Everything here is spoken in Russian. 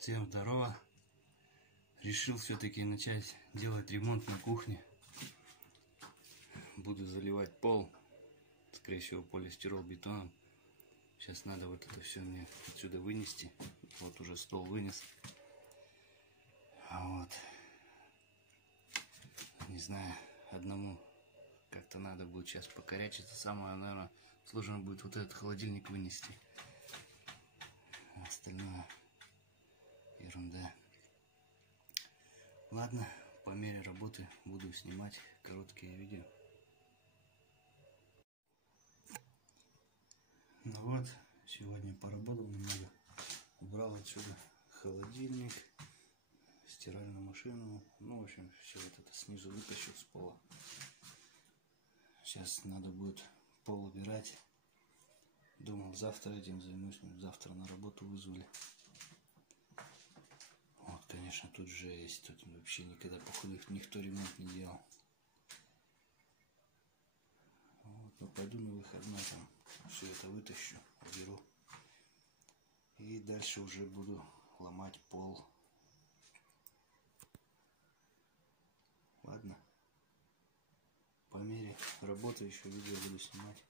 Всем здорово! Решил все-таки начать делать ремонт на кухне. Буду заливать пол, скорее всего, полистирол бетоном. Сейчас надо вот это все мне отсюда вынести. Вот уже стол вынес. Вот. Не знаю, одному как-то надо будет сейчас покорячиться. Самое, наверное, сложно будет вот этот холодильник вынести. Остальное ерунда. Ладно, по мере работы буду снимать короткие видео. Ну вот, сегодня поработал немного. Убрал отсюда холодильник, стиральную машину. Ну, в общем, все вот это снизу вытащил с пола. Сейчас надо будет пол убирать. Думал, завтра этим займусь. Завтра на работу вызвали. Вот, конечно, тут жесть. Тут вообще никогда, походу, никто ремонт не делал. Вот, ну, пойду на выходной там все это вытащу, уберу. И дальше уже буду ломать пол. Ладно. По мере работы еще видео буду снимать.